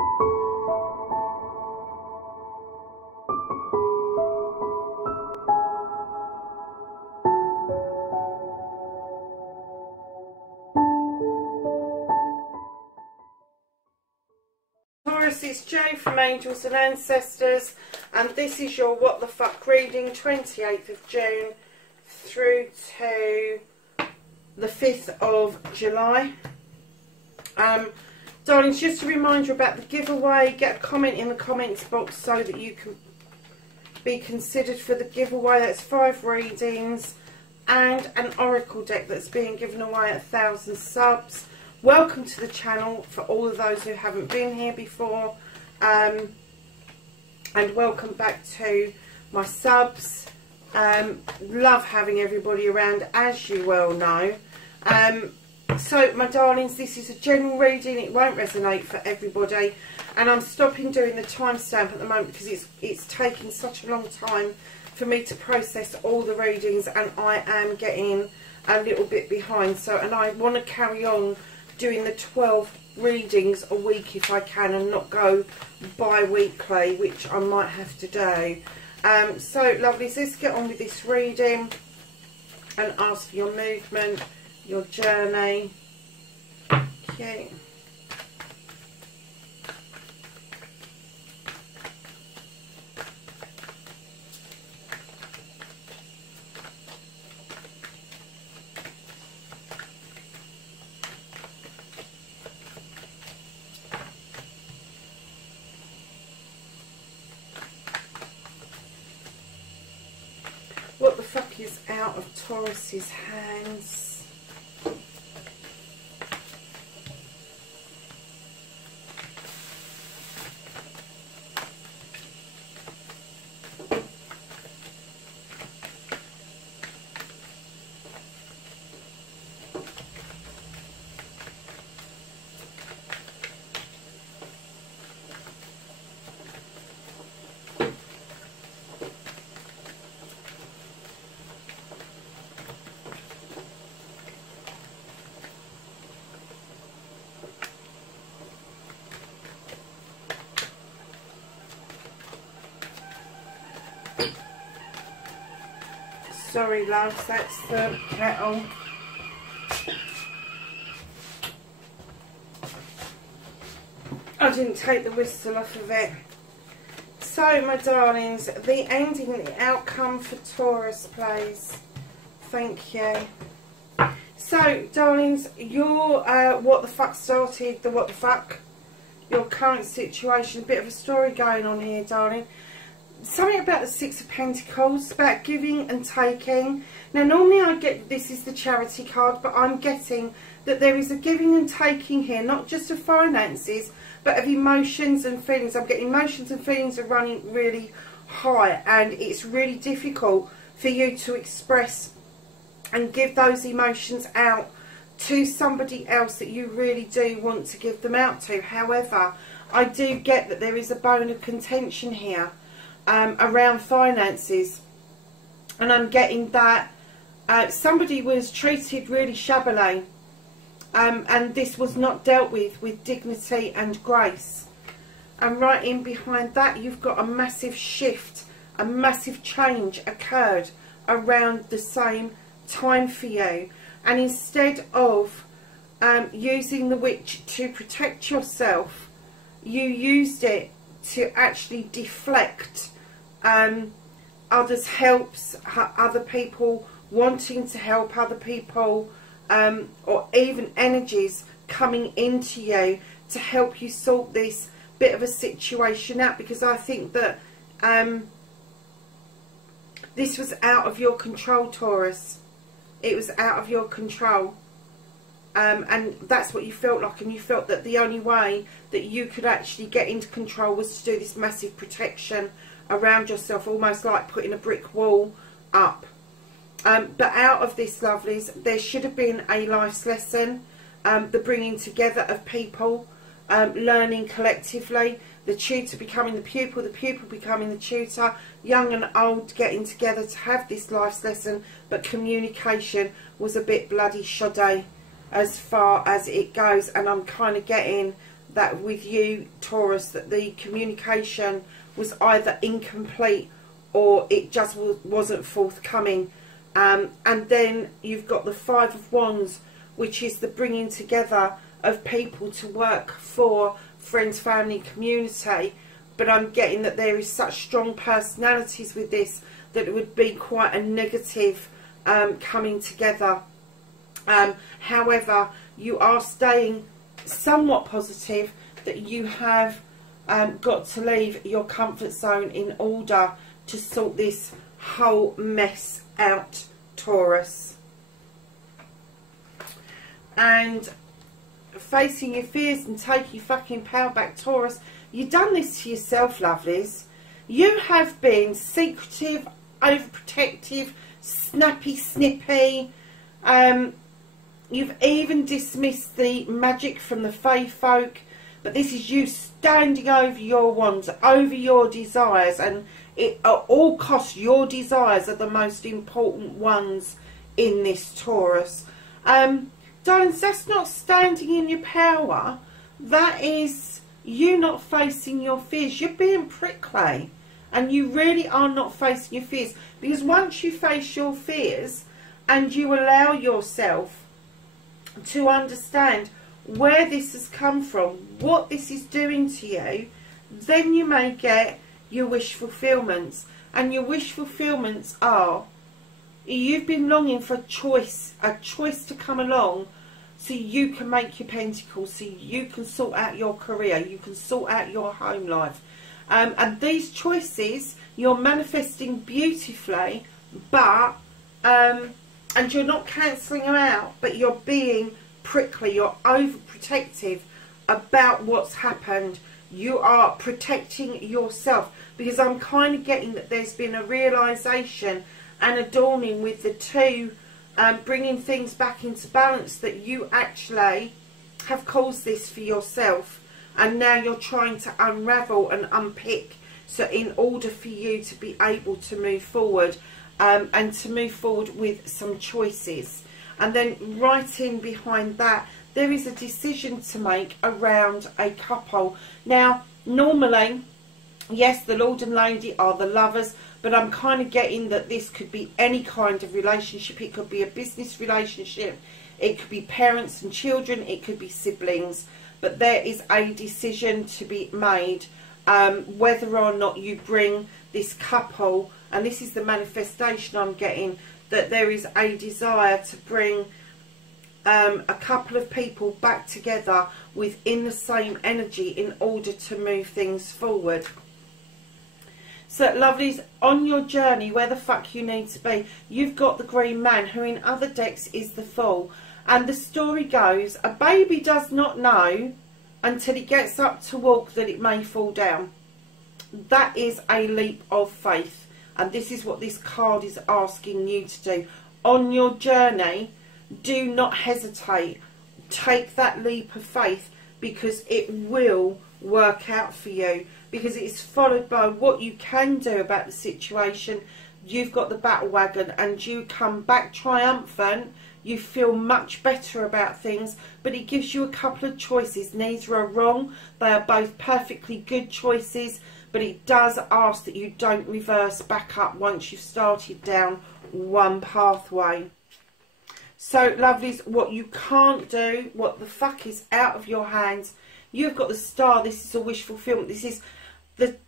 Taurus, it's Jo from Angels and Ancestors, and this is your What the Fuck reading, 28th of June through to the 5th of July. Darlings, just to remind you about the giveaway, get a comment in the comments box so that you can be considered for the giveaway. That's 5 readings and an oracle deck that's being given away at 1,000 subs. Welcome to the channel for all of those who haven't been here before, and welcome back to my subs. Love having everybody around, as you well know. So my darlings, this is a general reading. It won't resonate for everybody, and I'm stopping doing the timestamp at the moment because it's taking such a long time for me to process all the readings, and I am getting a little bit behind. So, and I want to carry on doing the 12 readings a week if I can, and not go bi-weekly, which I might have to do. So lovelies, let's get on with this reading and ask for your movement, your journey. Okay. What the fuck is out of Taurus's hands? Sorry loves, that's the kettle. I didn't take the whistle off of it. So my darlings, the ending, the outcome for Taurus, please. Thank you. So darlings, your what the fuck started the what the fuck. Your current situation, a bit of a story going on here, darling. Something about the Six of Pentacles, about giving and taking. Now normally I get this is the charity card, but I'm getting that there is a giving and taking here, not just of finances, but of emotions and feelings. I'm getting emotions and feelings are running really high, and it's really difficult for you to express and give those emotions out to somebody else that you really do want to give them out to. However, I do get that there is a bone of contention here around finances, and I'm getting that somebody was treated really shabbily, and this was not dealt with dignity and grace. And right in behind that, you've got a massive shift, a massive change occurred around the same time for you, and instead of using the witch to protect yourself, you used it to actually deflect others' helps, other people wanting to help other people, or even energies coming into you to help you sort this bit of a situation out, because I think that this was out of your control, Taurus. It was out of your control. And that's what you felt like, and you felt that the only way that you could actually get into control was to do this massive protection around yourself, almost like putting a brick wall up. But out of this, lovelies, there should have been a life's lesson, the bringing together of people, learning collectively, the tutor becoming the pupil becoming the tutor, young and old getting together to have this life's lesson, but communication was a bit bloody shoddy as far as it goes. And I'm kind of getting that with you, Taurus, that the communication was either incomplete or it just wasn't forthcoming. And then you've got the Five of Wands, which is the bringing together of people to work for friends, family, community. But I'm getting that there is such strong personalities with this that it would be quite a negative coming together. However, you are staying somewhat positive that you have got to leave your comfort zone in order to sort this whole mess out, Taurus. And facing your fears and taking your fucking power back, Taurus, you've done this to yourself, lovelies. You have been secretive, overprotective, snappy, snippy. You've even dismissed the magic from the fae folk, but this is you standing over your wants, over your desires, and at all costs your desires are the most important ones in this, Taurus. Darlings, that's not standing in your power. That is you not facing your fears. You're being prickly, and you really are not facing your fears, because once you face your fears and you allow yourself to understand where this has come from, what this is doing to you, then you may get your wish fulfillments. And your wish fulfillments are, you've been longing for a choice to come along so you can make your pentacles, so you can sort out your career, you can sort out your home life. And these choices you're manifesting beautifully, but and you're not cancelling them out, but you're being prickly, you're overprotective about what's happened. You are protecting yourself, because I'm kind of getting that there's been a realisation and a dawning with the two, bringing things back into balance, that you actually have caused this for yourself, and now you're trying to unravel and unpick, so in order for you to be able to move forward, and to move forward with some choices. And then right in behind that, there is a decision to make around a couple. Now, normally, yes, the Lord and Lady are the lovers, but I'm kind of getting that this could be any kind of relationship. It could be a business relationship, it could be parents and children, it could be siblings, but there is a decision to be made, whether or not you bring this couple, and this is the manifestation I'm getting, that there is a desire to bring a couple of people back together within the same energy in order to move things forward. So, lovelies, on your journey, where the fuck you need to be, you've got the Green Man, who in other decks is the Fool. And the story goes, a baby does not know until it gets up to walk that it may fall down. That is a leap of faith. And this is what this card is asking you to do. On your journey, do not hesitate. Take that leap of faith, because it will work out for you. Because it is followed by what you can do about the situation. You've got the battle wagon and you come back triumphant. You feel much better about things, but it gives you a couple of choices. Neither are wrong. They are both perfectly good choices. But it does ask that you don't reverse back up once you've started down one pathway. So, lovelies, what you can't do, what the fuck is out of your hands, you've got the Star. This is a wish fulfillment. This is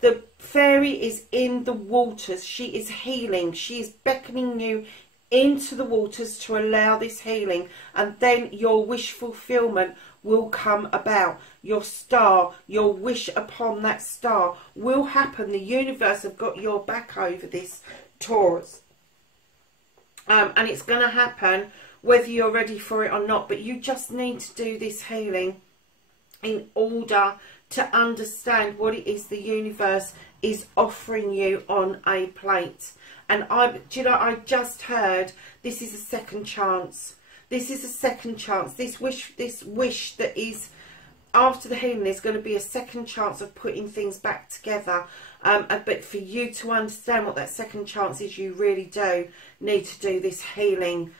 the fairy is in the waters. She is healing. She is beckoning you into the waters to allow this healing, and then your wish fulfillment will come about. Your star, your wish upon that star will happen. The universe have got your back over this, Taurus, and it's going to happen whether you're ready for it or not. But you just need to do this healing in order to understand what it is the universe is offering you on a plate. And do you know, I just heard this is a second chance. This is a second chance. This wish that is after the healing, there's going to be a second chance of putting things back together. But for you to understand what that second chance is, you really do need to do this healing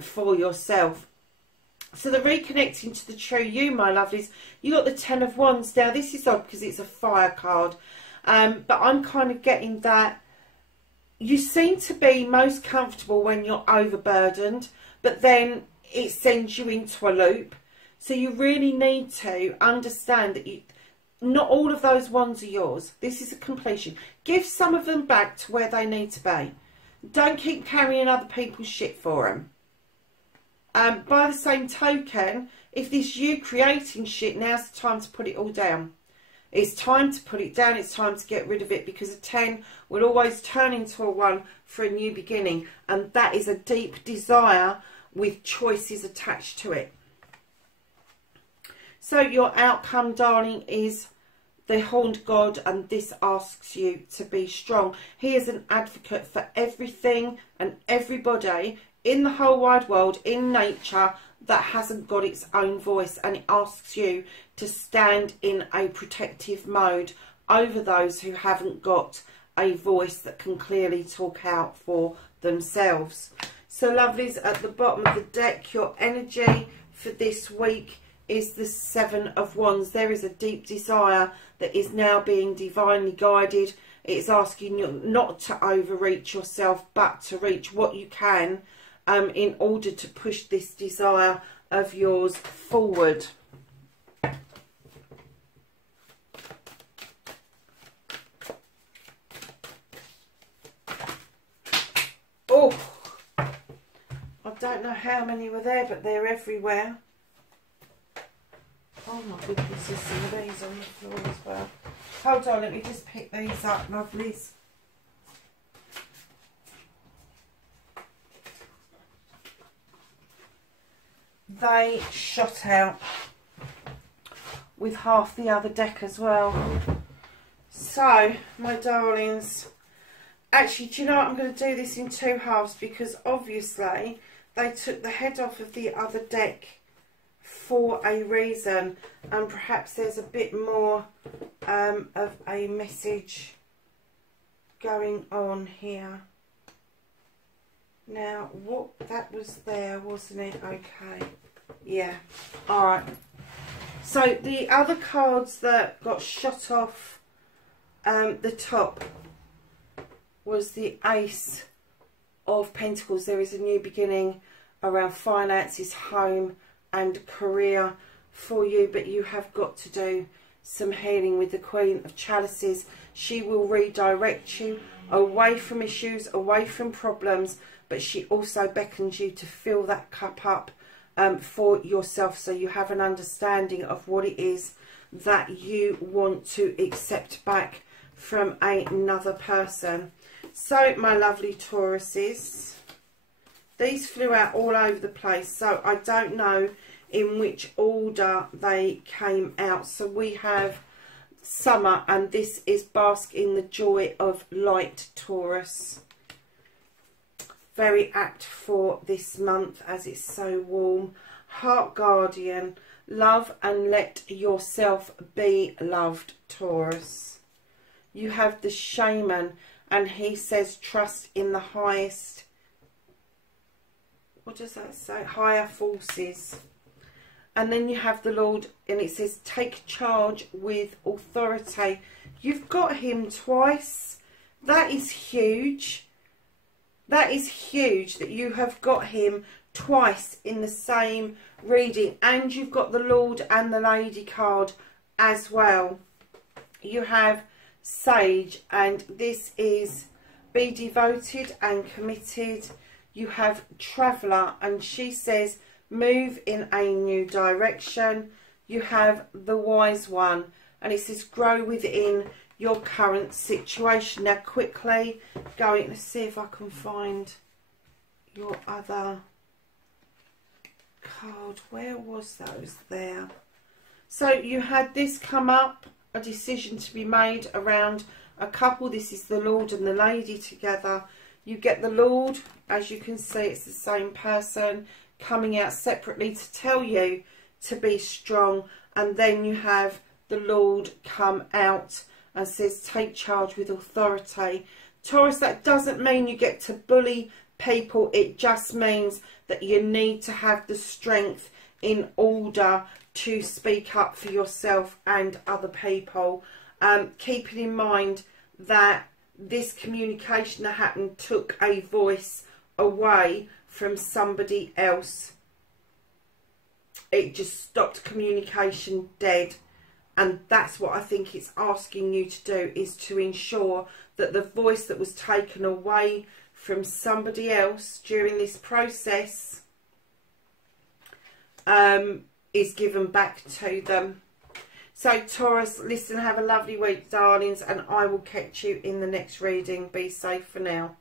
for yourself. So the reconnecting to the true you, my lovelies, you got the Ten of Wands. Now this is odd because it's a fire card, but I'm kind of getting that you seem to be most comfortable when you're overburdened, but then it sends you into a loop. So you really need to understand that not all of those wands are yours. This is a completion. Give some of them back to where they need to be. Don't keep carrying other people's shit for them. By the same token, if this you creating shit, now's the time to put it all down. It's time to put it down. It's time to get rid of it, because a 10 will always turn into a 1 for a new beginning. And that is a deep desire with choices attached to it. So your outcome, darling, is the Horned God, and this asks you to be strong. He is an advocate for everything and everybody in the whole wide world, in nature, that hasn't got its own voice, and it asks you to stand in a protective mode over those who haven't got a voice that can clearly talk out for themselves. So lovelies, at the bottom of the deck, your energy for this week is the Seven of Wands. There is a deep desire that is now being divinely guided. It's asking you not to overreach yourself, but to reach what you can in order to push this desire of yours forward. Oh, I don't know how many were there, but they're everywhere. Oh my goodness, there's some of these on the floor as well. Hold on, let me just pick these up, lovelies. They shot out with half the other deck as well. So, my darlings, actually, do you know what? I'm going to do this in two halves, because obviously they took the head off of the other deck for a reason, and perhaps there's a bit more of a message going on here. Now, what, that was there, wasn't it? Okay, yeah, alright. So the other cards that got shot off the top was the Ace of Pentacles. There is a new beginning around finances, home and career for you, but you have got to do some healing with the Queen of Chalices. She will redirect you away from issues, away from problems, but she also beckons you to fill that cup up for yourself, so you have an understanding of what it is that you want to accept back from another person. So, my lovely Tauruses, these flew out all over the place, so I don't know in which order they came out. So we have summer, and this is bask in the joy of light, Taurus. Very apt for this month as it's so warm. Heart Guardian, love and let yourself be loved, Taurus. You have the Shaman, and he says trust in the highest, what does that say? Higher forces. And then you have the Lord, and it says take charge with authority. You've got him twice. That is huge. That is huge that you have got him twice in the same reading. And you've got the Lord and the Lady card as well. You have Sage, and this is be devoted and committed. You have Traveller, and she says move in a new direction. You have the Wise One, and it says grow within your current situation. Now quickly going to see if I can find your other card. Where was those? There. So you had this come up, a decision to be made around a couple. This is the Lord and the Lady together. You get the Lord, as you can see, it's the same person coming out separately to tell you to be strong, and then you have the Lord come out and says take charge with authority. Taurus, that doesn't mean you get to bully people. It just means that you need to have the strength in order to speak up for yourself and other people. Keeping in mind that this communication that happened took a voice away from somebody else. It just stopped communication dead. And that's what I think it's asking you to do, is to ensure that the voice that was taken away from somebody else during this process is given back to them. So Taurus, listen, have a lovely week, darlings, and I will catch you in the next reading. Be safe for now.